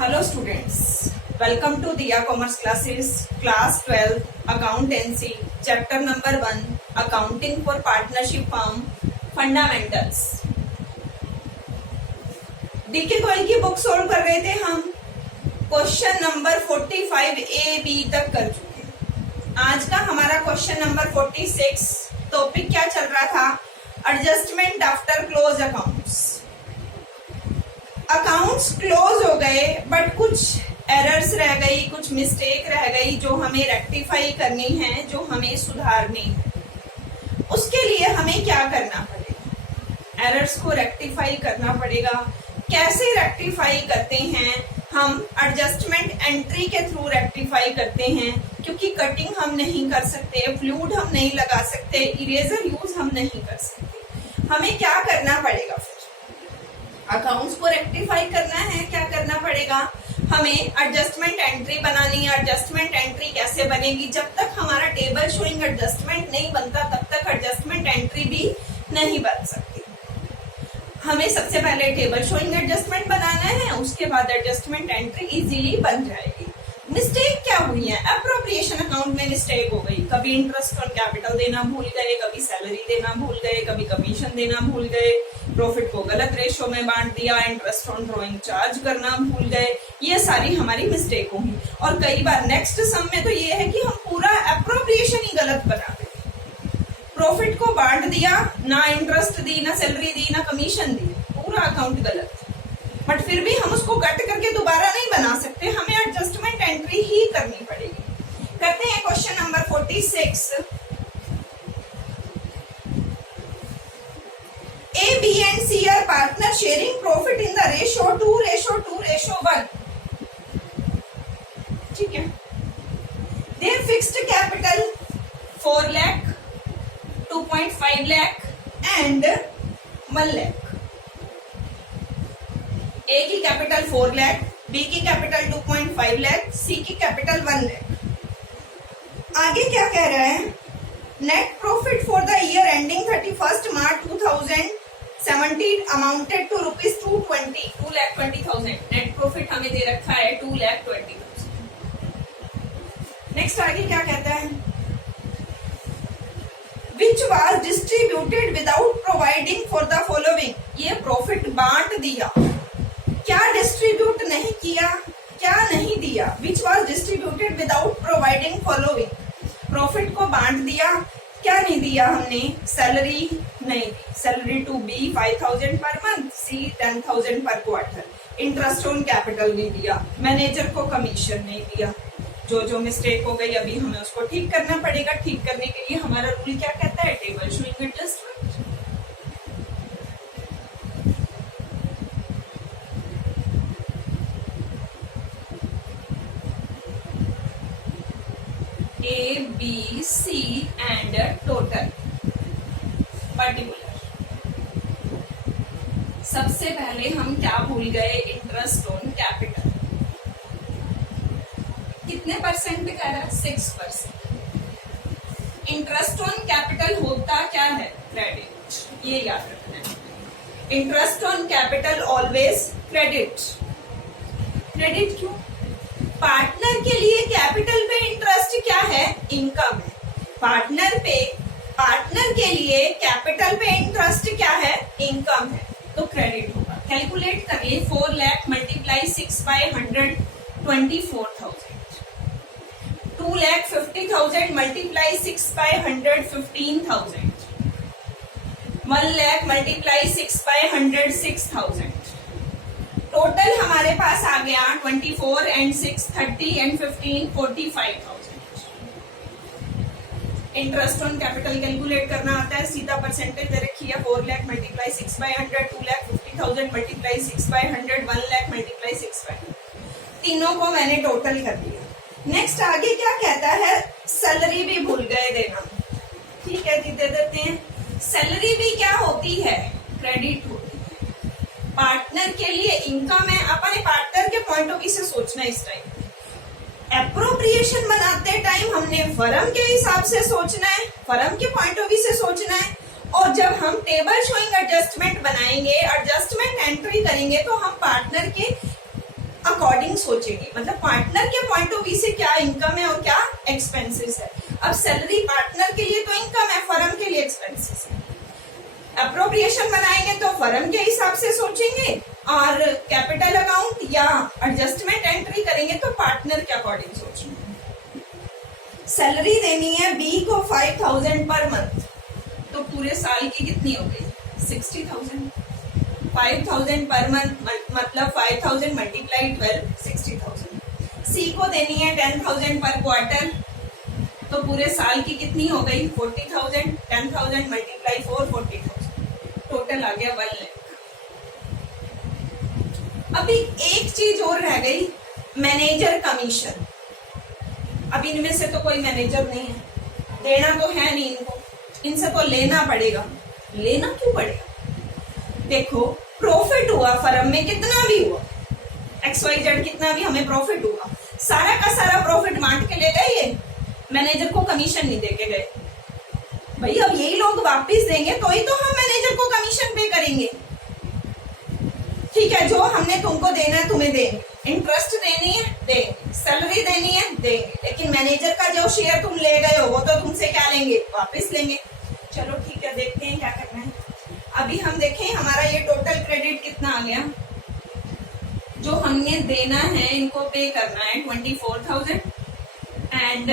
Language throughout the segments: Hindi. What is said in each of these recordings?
Hello students, welcome to Diya Commerce Classes, Class 12, Accountancy, Chapter number 1, Accounting for Partnership Firm, Fundamentals. DK कोयल की बुक सोल्व कर रहे थे हम, क्वेश्चन नंबर 45 ए बी तक कर चुके। आज का हमारा क्वेश्चन नंबर 46, टॉपिक क्या चल रहा था? Adjustment after close accounts. Accounts close हो गए बट कुछ एरर्स रह गई, कुछ मिस्टेक रह गई जो हमें रेक्टिफाई करनी है, जो हमें सुधारनी है। उसके लिए हमें क्या करना पड़ेगा? एरर्स को रेक्टिफाई करना पड़ेगा। कैसे रेक्टिफाई करते हैं? हम एडजस्टमेंट एंट्री के थ्रू रेक्टिफाई करते हैं, क्योंकि कटिंग हम नहीं कर सकते, फ्लूइड हम नहीं लगा सकते, इरेजर यूज हम नहीं कर सकते। हमें क्या करना पड़ेगा? अकाउंट्स को रेक्टिफाई करना है, क्या करना पड़ेगा? हमें एडजस्टमेंट एंट्री बनानी है। एडजस्टमेंट एंट्री कैसे बनेगी? जब तक हमारा टेबल शोइंग एडजस्टमेंट नहीं बनता तब तक एडजस्टमेंट एंट्री भी नहीं बन सकती। हमें सबसे पहले टेबल शोइंग एडजस्टमेंट बनाना है, उसके बाद एडजस्टमेंट एंट्री इजीली बन जाएगी। मिस्टेक क्या हुई है? अप्रोप्रिएशन अकाउंट में मिस्टेक हो गई। कभी इंटरेस्ट ऑन कैपिटल देना भूल गए, कभी सैलरी देना भूल गए, कभी कमीशन देना भूल गए, प्रॉफिट को गलत रेशो में बांट दिया, इंटरेस्ट ऑन ड्रॉइंग चार्ज करना भूल गए। ये सारी हमारी मिस्टेक हुई। और कई बार नेक्स्ट सम में तो ये है कि हम पूरा अप्रोप्रिएशन ही गलत बना देते। प्रॉफिट को बांट दिया, ना इंटरेस्ट दी, ना सैलरी दी, ना कमीशन दी, पूरा अकाउंट गलत। बट फिर भी हम उसको कट करके दोबारा नहीं बना सकते, हमें एडजस्टमेंट एंट्री ही करनी पड़ेगी। करते हैं question number 46। A, B and C are partner sharing profit in the ratio 2:2:1. ठीक है। Their fixed capital 4 lakh, 2.5 lakh and 1 lakh. A की कैपिटल 4 लाख, B की कैपिटल 2.5 लाख, C की कैपिटल 1 लाख। आगे क्या कह रहा है? Net profit for the year ending 31 March 2017 amounted to ₹220,000। 2,20,000 net profit हमें दे रखा है 2,20,000। नेक्स्ट आगे क्या कहता है? Which was distributed without providing for the following. ये प्रॉफिट बांट दिया, क्या डिस्ट्रीब्यूट नहीं किया, क्या नहीं दिया? Which was distributed without providing following. Profit को बांट दिया, क्या नहीं दिया हमने? सैलरी नहीं दी। Salary to be 5,000 per month, सी 10,000 पर क्वार्टर। इंटरेस्ट ऑन कैपिटल नहीं दिया, मैनेजर को कमीशन नहीं दिया। जो मिस्टेक हो गई अभी हमें उसको ठीक करना पड़ेगा। ठीक करने के लिए हमारा रूल क्या कहता है? Table showing adjustment. A, B, C and total particular. सबसे पहले हम क्या भूल गए? Interest on capital. कितने परसेंट पे कह रहा है? 6%। इंटरेस्ट ऑन कैपिटल होता क्या है? क्रेडिट। ये याद रखना है। Interest on capital always credit. Credit क्यों? पार्टनर के लिए कैपिटल पे इंटरेस्ट क्या है? इनकम है। पार्टनर के लिए कैपिटल पे इंटरेस्ट क्या है? इनकम है, तो क्रेडिट होगा। कैलकुलेट करिए। 4 lakh multiply 6 by 100 24,000। 2,50,000 multiply 6 by 100 15,000। 1 lakh multiply 6 by 100 6,000। Total हमारे पास आ गया 24 and 6 30 and 15 45,000। Interest on capital calculate करना आता है, सीधा परसेंटेज दे रखी है। 4 lakh multiply 6 by 100, 2,50,000 multiply 6 by 100, 1 lakh multiply 6 by 100। तीनों को मैंने टोटल कर दिया। नेक्स्ट आगे क्या कहता है? सैलरी भी भूल गए देना। ठीक है जी, दे देते हैं। सैलरी भी क्या होती है? क्रेडिट होती है। पार्टनर के लिए इनकम है। अपने पार्टनर के पॉइंट ऑफ व्यू से सोचना है। इस टाइम एप्रोप्रिएशन बनाते टाइम हमने फर्म के हिसाब से सोचना है, फर्म के पॉइंट ऑफ व्यू से सोचना है। और जब हम टेबल शोइंग एडजस्टमेंट बनाएंगे, एडजस्टमेंट एंट्री करेंगे, तो हम पार्टनर के अकॉर्डिंग सोचेंगे, मतलब पार्टनर के पॉइंट ऑफ व्यू से क्या इनकम है और क्या एक्सपेंसेस है। अब सैलरी पार्टनर के लिए तो इनकम है, फर्म के लिए एक्सपेंसेस है। अप्रोप्रिएशन बनाएंगे तो फर्म के हिसाब से सोचेंगे, और कैपिटल अकाउंट या एडजस्टमेंट एंट्री करेंगे तो पार्टनर के अकॉर्डिंग सोचेंगे। सैलरी देनी है बी को 5000 पर मंथ, तो पूरे साल की कितनी हो गई 60,000। 5000 पर मंथ मतलब 5000 मल्टीप्लाई 12 60,000। सी को देनी है 10,000 पर क्वार्टर, तो पूरे साल की कितनी हो गई 40,000। 10,000 मल्टीप्लाई 4 40,000, टोटल आ गया 1 लाख। अभी एक चीज और रह गई, मैनेजर कमीशन। अब इनमें से तो कोई मैनेजर नहीं है, देना तो है नहीं इनको, इनसे तो लेना पड़ेगा। लेना क्यों पड़ेगा? देखो प्रॉफिट हुआ फर्म में, कितना भी हुआ XYZ कितना भी हमें प्रॉफिट हुआ, सारा का सारा प्रॉफिट बांट के ले गए, ये मैनेजर को कमीशन नहीं देके गए। भाई अब यही लोग वापस देंगे तो ही तो हम मैनेजर को कमीशन पे करेंगे। ठीक है, जो हमने तुमको देना है तुम्हें देंगे, इंटरेस्ट देनी है देंगे, सैलरी देनी है देंगे, लेकिन मैनेजर का जो शेयर तुम ले गए हो वो तो तुमसे क्या लेंगे, वापस लेंगे। चलो ठीक है, देखते हैं क्या करना है। अभी हम देखें हमारा ये टोटल क्रेडिट कितना आ गया। जो हमने देना है इनको पे करना है 24,000 एंड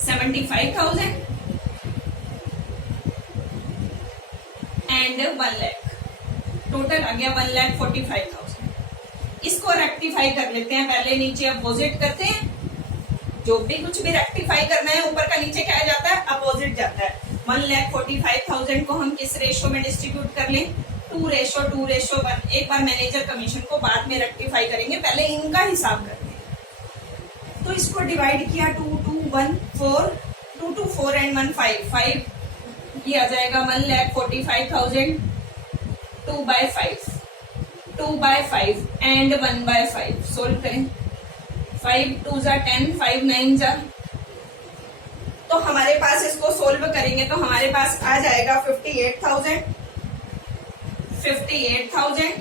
75,000 एंड 1 लाख। टोटल आ गया 1,45,000। इसको रेक्टिफाई कर लेते हैं, पहले नीचे अपोजिट करते हैं। जो भी कुछ भी रेक्टिफाई करना है ऊपर का नीचे क्या जाता है, अपोजिट जाता है। 1,45,000 को हम किस रेशो में डिस्ट्रीब्यूट कर लें, 2:1। एक बार मैनेजर कमीशन को बाद में रेक्टिफाई करेंगे, पहले इनका हिसाब करते हैं। तो इसको डिवाइड किया 2 2 1 4 2 2 4 एंड 1 5 ये आ जाएगा 1,45,000 2/5 2/5 एंड 1/5। सोल्व करें, 5 2 जा 10 5 9 जा, तो हमारे पास इसको सोल्व करेंगे तो हमारे पास आ जाएगा 58,000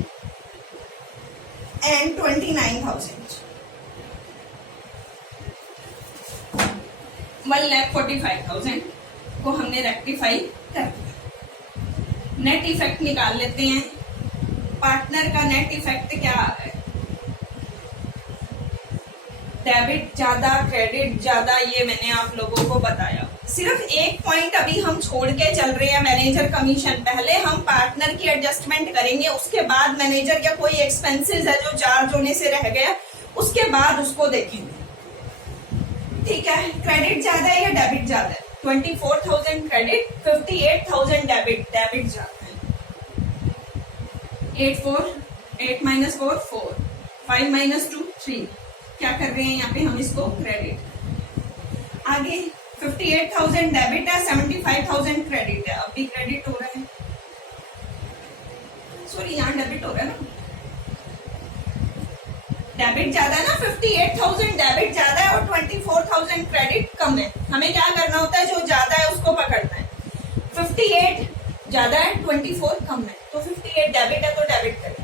एंड 29,000। 1,45,000 को हमने रेक्टिफाई कर दिया। नेट इफेक्ट निकाल लेते हैं। पार्टनर का नेट इफेक्ट क्या है, डेबिट ज्यादा क्रेडिट ज्यादा, ये मैंने आप लोगों को बताया। सिर्फ एक पॉइंट अभी हम छोड़ के चल रहे हैं, मैनेजर कमीशन। पहले हम पार्टनर की एडजस्टमेंट करेंगे, उसके बाद मैनेजर या कोई एक्सपेंसेस है जो चार्ज होने से रह गया, उसके बाद उसको देखेंगे। ठीक है, क्रेडिट ज्यादा है या डेबिट ज्यादा है? 24,000 क्रेडिट, 58,000 डेबिट। डेबिट ज्यादा है। 8 - 4 4, 5 - 2 3। क्या कर रहे हैं यहाँ पे हम इसको क्रेडिट। आगे 58,000 डेबिट है, 75,000 क्रेडिट है। अभी क्रेडिट हो रहा है, सॉरी यहाँ डेबिट हो रहा है ना, डेबिट ज्यादा है ना। 58,000 डेबिट ज्यादा है और 24,000 क्रेडिट कम है। हमें क्या करना होता है, जो ज्यादा है उसको पकड़ना है। 58 ज्यादा है, 24 कम है, तो 58 डेबिट है तो डेबिट करें।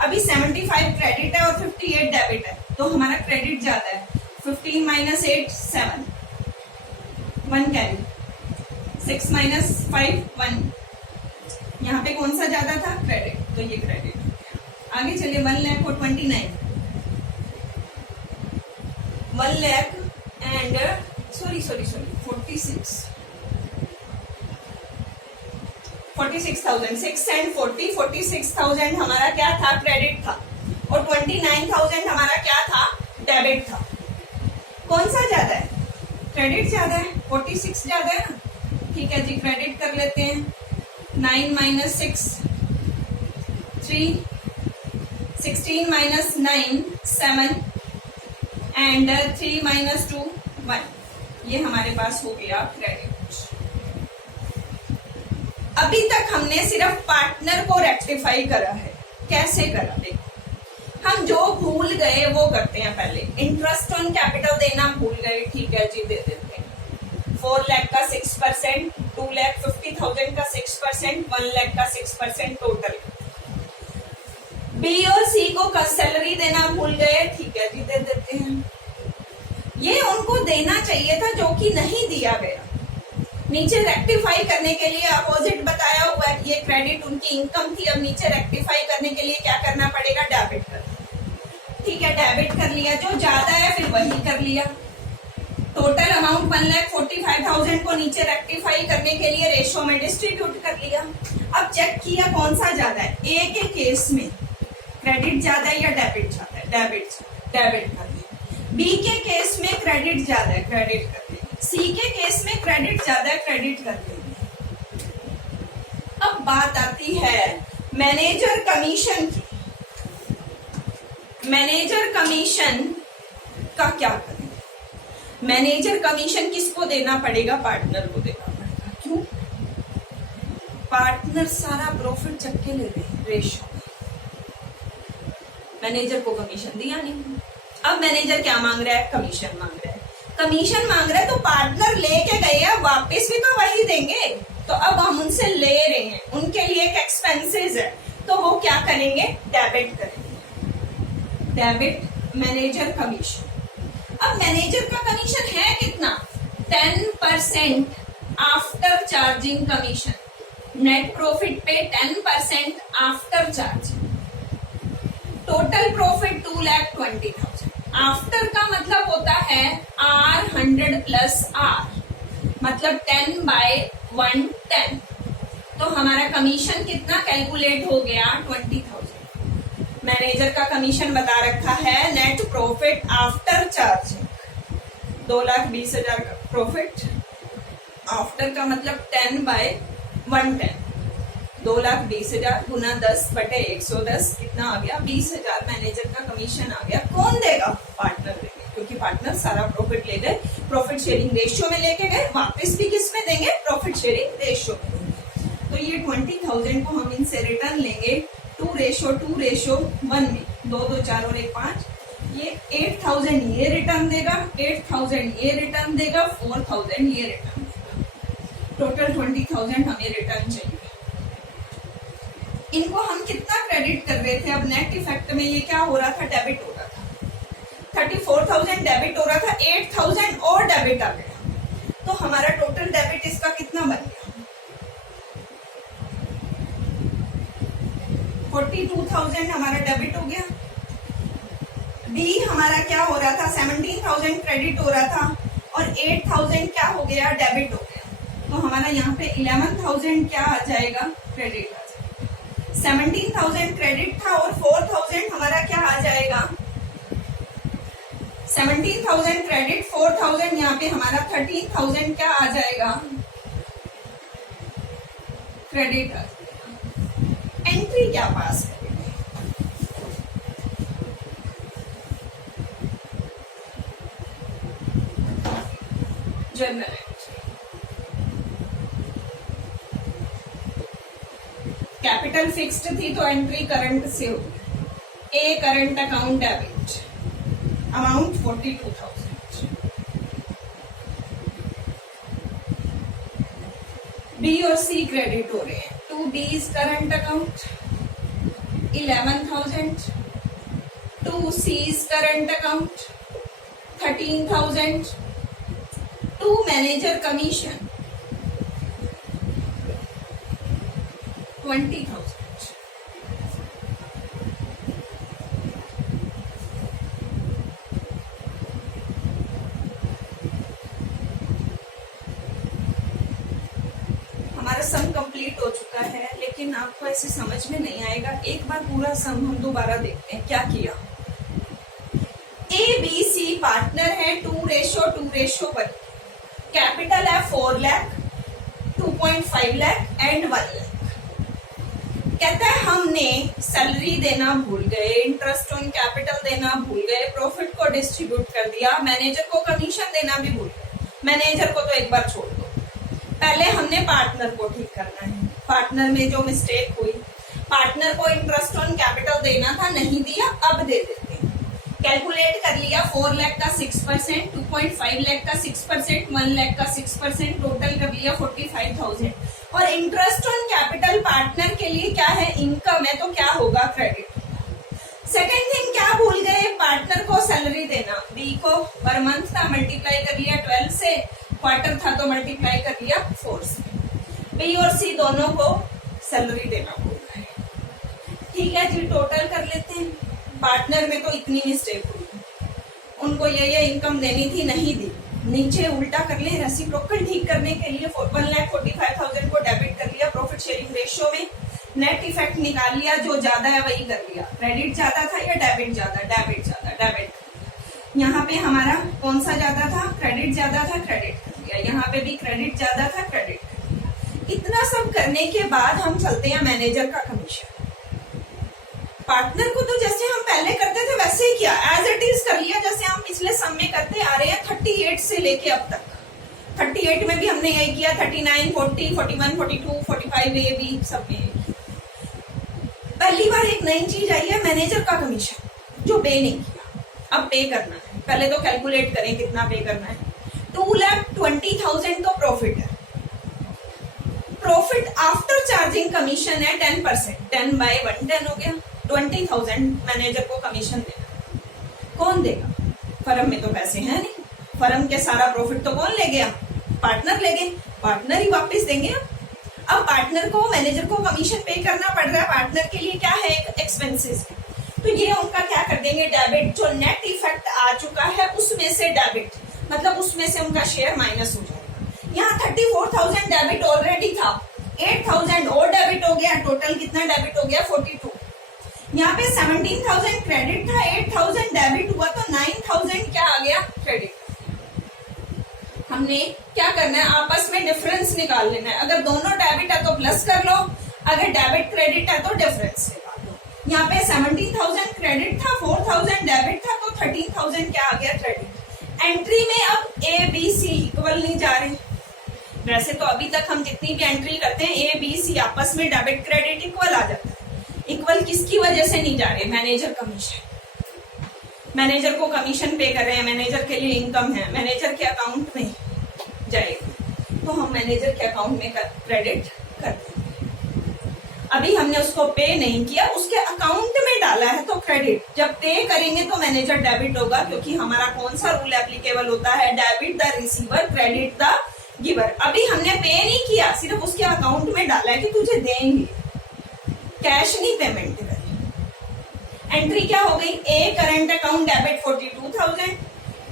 अभी 75 क्रेडिट है और 58 डेबिट है, तो हमारा क्रेडिट ज्यादा है। 15 - 8 7, 1 कैरी, 6 - 5 1। यहाँ पे कौन सा ज्यादा था, क्रेडिट, तो ये क्रेडिट। आगे चलिए 1 लाख और 29, 1 लाख एंड सॉरी 46,000। 6 एंड 40, 46,000 हमारा क्या था, क्रेडिट था, और 29,000 हमारा क्या था, डेबिट था। कौन सा ज्यादा है, क्रेडिट ज्यादा है, 46 ज्यादा है ना। ठीक है जी, क्रेडिट कर लेते हैं। 9 - 6 3, 16 - 9 7 एंड 3 - 2 1। ये हमारे पास हो गया क्रेडिट। अभी तक हमने सिर्फ पार्टनर को रेक्टिफाई करा है। कैसे करा, देखो हम जो भूल गए वो करते हैं। पहले इंटरेस्ट ऑन कैपिटल देना भूल गए, ठीक है जी, दे देते हैं। 4 लाख का 6%, 2,50,000 का 6%, 1 लाख का 6% टोटल। बी और सी को सैलरी देना भूल गए, ठीक है जी दे देते हैं। ये उनको देना चाहिए था जो कि नहीं दिया गया। नीचे रेक्टिफाई करने के लिए अपोजिट बताया हुआ है, ये क्रेडिट उनकी इनकम थी, अब नीचे रेक्टिफाई करने के लिए क्या करना पड़ेगा, डेबिट करना। ठीक है, डेबिट कर लिया, जो ज्यादा है फिर वही कर लिया। टोटल अमाउंट 1,45,000 को नीचे रेक्टिफाई करने के लिए रेशो में डिस्ट्रीब्यूट कर लिया। अब चेक किया कौन सा ज्यादा है, ए के केस में क्रेडिट ज्यादा है या डेबिट ज्यादा है, डेबिट कर लिया। बी के केस में क्रेडिट ज्यादा है, क्रेडिट कर लिया। सी के केस में क्रेडिट ज्यादा है, क्रेडिट कर लिया। अब बात आती है मैनेजर कमीशन की। मैनेजर कमीशन का क्या करें? मैनेजर कमीशन किसको देना पड़ेगा, पार्टनर को देना पड़ेगा। क्यों? पार्टनर सारा प्रॉफिट चक के ले रहे रेशो, मैनेजर को कमीशन दिया नहीं। अब मैनेजर क्या मांग रहा है, कमीशन मांग रहा है। कमीशन मांग रहा है तो पार्टनर लेके गए, अब वापस भी तो वही देंगे, तो अब हम उनसे ले रहे हैं, उनके लिए एक एक्सपेंसेस है, तो वो क्या करेंगे, डेबिट करेंगे। Debit manager commission. अब मैनेजर का कमीशन है कितना, 10% after charging commission. Net profit पे 10% after charging. Total profit 2,20,000। After का मतलब होता है R100 प्लस R, मतलब 10/110। तो हमारा कमीशन कितना कैलकुलेट हो गया, 20,000। मैनेजर का कमीशन बता रखा है नेट प्रॉफिट आफ्टर चार्जिंग 2,20,000 का प्रॉफिट। आफ्टर का मतलब 10/110, 2,20,000 गुना 10/110 कितना आ गया, 20,000 मैनेजर का कमीशन आ गया। कौन देगा, पार्टनर देंगे, क्योंकि पार्टनर सारा प्रॉफिट ले गए, प्रॉफिट शेयरिंग रेशियो में लेके गए, वापस भी किस में देंगे, प्रॉफिट शेयरिंग रेशियो में देंगे। तो ये 20,000 को हम इनसे रिटर्न लेंगे 2:1 में, 2 2 4 और 1 5। ये 8,000 ये रिटर्न देगा, 8,000 ये रिटर्न देगा, 4,000 ये रिटर्न देगा। टोटल 20,000 हमें रिटर्न चाहिए। इनको हम कितना क्रेडिट कर रहे थे, अब नेट इफेक्ट में ये क्या हो रहा था, डेबिट हो रहा था। 34,000 डेबिट हो रहा था, 8,000 और डेबिट आ गया, तो हमारा टोटल डेबिट इसका कितना बन गया, 42,000 हमारा डेबिट हो गया। डी हमारा क्या हो रहा था, 17,000 क्रेडिट हो रहा था और 8,000 क्या हो गया, डेबिट हो गया। तो हमारा यहाँ पे 11,000 क्या आ जाएगा, क्रेडिट आ जाएगा। 17,000 क्रेडिट था और 4,000 हमारा क्या आ जाएगा, 17,000 क्रेडिट, 4,000 यहाँ पे हमारा 13,000 क्या आ जाएगा, क्रेडिट आ जाएगा। एंट्री क्या पास करेंगे, जनरल एंट्री। कैपिटल फिक्स्ड थी तो एंट्री करंट से होगी। A current account debit, amount 42,000। B और सी क्रेडिट हो रहे हैं। 2D's current account 11,000, 2C's current account 13,000, 2 manager commission 20,000। हमारा सम कंप्लीट हो चुका है, लेकिन आपको ऐसे समझ में नहीं आएगा। एक बार पूरा सम हम दोबारा देखते हैं क्या किया। ए बी सी पार्टनर है, 2:1। कैपिटल है 4 लाख, 2.5 लाख एंड 1 लाख। कहता है हमने सैलरी देना भूल गए, इंटरेस्ट ऑन कैपिटल देना भूल गए, प्रॉफिट को डिस्ट्रीब्यूट कर दिया, मैनेजर को कमीशन देना भी भूल गए। मैनेजर को तो एक बार छोड़ दो, पहले हमने पार्टनर को ठीक करना है। पार्टनर में जो मिस्टेक हुई, पार्टनर को इंटरेस्ट ऑन कैपिटल देना था, नहीं दिया, अब दे देते हैं। कैलकुलेट कर लिया, 4 लाख का 6%, 2.5 लाख का 6%, 1 लाख का 6%, टोटल कर लिया 45,000। और इंटरेस्ट ऑन कैपिटल पार्टनर के लिए क्या है, इनकम है, तो क्या होगा, क्रेडिट। सेकंड पार्टनर को सैलरी देना, बी को पर मंथ था मल्टीप्लाई कर लिया 12 से, क्वार्टर था तो मल्टीप्लाई कर लिया 4 से। बी और सी दोनों को सैलरी देना बोल रहा है। ठीक है जी, टोटल कर लेते हैं। पार्टनर में तो इतनी मिस्टेक हुई, उनको ये इनकम देनी थी, नहीं दी। नीचे उल्टा कर ले, रेसिप्रोकल ठीक करने के लिए 1,45,000 को डेबिट कर लिया प्रॉफिट शेयरिंग रेशियो में, नेट इफेक्ट निकाल लिया, जो ज्यादा है वही कर लिया। क्रेडिट ज्यादा था या डेबिट ज्यादा? डेबिट ज्यादा, डेबिट। यहाँ पे हमारा कौन सा ज्यादा था? क्रेडिट ज्यादा था, क्रेडिट कर लिया। यहाँ पे भी क्रेडिट ज्यादा था, क्रेडिट कर लिया। इतना सब करने के बाद हम चलते हैं मैनेजर का कमीशन। पार्टनर को तो जैसे हम पहले करते थे वैसे ही किया, एज इट इज कर लिया, जैसे हम पिछले सम में करते आ रहे हैं 38 से लेके अब तक। 38 में भी हमने यही किया, 39, 40, 41, 42, 45 ए बी सब में। पहली बार एक नई चीज आई है मैनेजर का कमीशन, जो पे नहीं किया, अब पे करना है। पहले तो कैलकुलेट करें कितना पे करना है। 2,20,000 तो प्रॉफिट है, प्रॉफिट आफ्टर चार्जिंग कमीशन है 10%, 10 बाय 110 हो गया। 20,000 मैनेजर को कमीशन देना, कौन देगा? फर्म में तो पैसे हैं नहीं, फर्म के सारा प्रॉफिट तो कौन ले गया? पार्टनर ले गए, पार्टनर ही वापस देंगे। अब पार्टनर को मैनेजर को कमीशन पे करना पड़ रहा है, पार्टनर के लिए क्या है? एक्सपेंसेस है, तो ये उनका क्या कर देंगे? डेबिट। जो नेट इफेक्ट आ चुका है उसमें से डेबिट, मतलब उसमें से उनका शेयर माइनस हो जाएगा। यहाँ 34,000 डेबिट ऑलरेडी था, 8,000 और डेबिट हो गया, टोटल कितना डेबिट हो गया? 42। यहाँ पे 17,000 क्रेडिट था, 8,000 डेबिट हुआ, तो 9,000 क्या आ गया? क्रेडिट। हमने क्या करना है? आपस में डिफरेंस निकाल लेना है। अगर दोनों डेबिट है तो प्लस कर लो, अगर डेबिट क्रेडिट है तो डिफरेंस निकाल लो। यहाँ पे 17,000 क्रेडिट था, 4,000 डेबिट था, तो 13,000 क्या आ गया? क्रेडिट। एंट्री में अब ए बी सी इक्वल नहीं जा रहे। वैसे तो अभी तक हम जितनी भी एंट्री करते हैं ए बी सी आपस में डेबिट क्रेडिट इक्वल आ जाता है। इक्वल किसकी वजह से नहीं जा रहे? Manager commission. मैनेजर को कमीशन पे कर रहे हैं, मैनेजर के लिए इनकम है, मैनेजर के अकाउंट में जाएगा, तो हम मैनेजर के अकाउंट में क्रेडिट कर देंगे। अभी हमने उसको पे नहीं किया, उसके अकाउंट में डाला है तो क्रेडिट। जब पे करेंगे तो मैनेजर डेबिट होगा, क्योंकि हमारा कौन सा रूल एप्लीकेबल होता है? Debit the receiver, credit the giver. अभी हमने पे नहीं किया, सिर्फ उसके अकाउंट में डाला है कि तुझे देंगे, कैश नहीं पेमेंट करी। एंट्री क्या हो गई? A current account debit 42,000,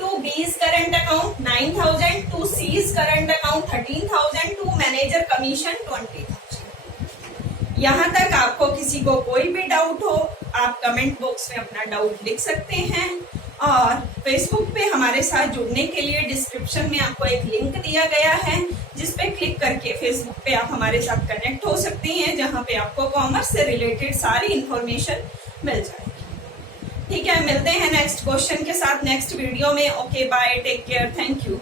to B's current account 9,000, to C's current account 13,000, to manager commission 20,000। यहाँ तक आपको किसी को कोई भी डाउट हो, आप कमेंट बॉक्स में अपना डाउट लिख सकते हैं, और फेसबुक पे हमारे साथ जुड़ने के लिए डिस्क्रिप्शन में आपको एक लिंक दिया गया है, जिस पे क्लिक करके फेसबुक पे आप हमारे साथ कनेक्ट हो सकती हैं, जहां पे आपको कॉमर्स से रिलेटेड सारी इंफॉर्मेशन मिल जाएगी। ठीक है, मिलते हैं नेक्स्ट क्वेश्चन के साथ नेक्स्ट वीडियो में। Okay, bye, take care, thank you.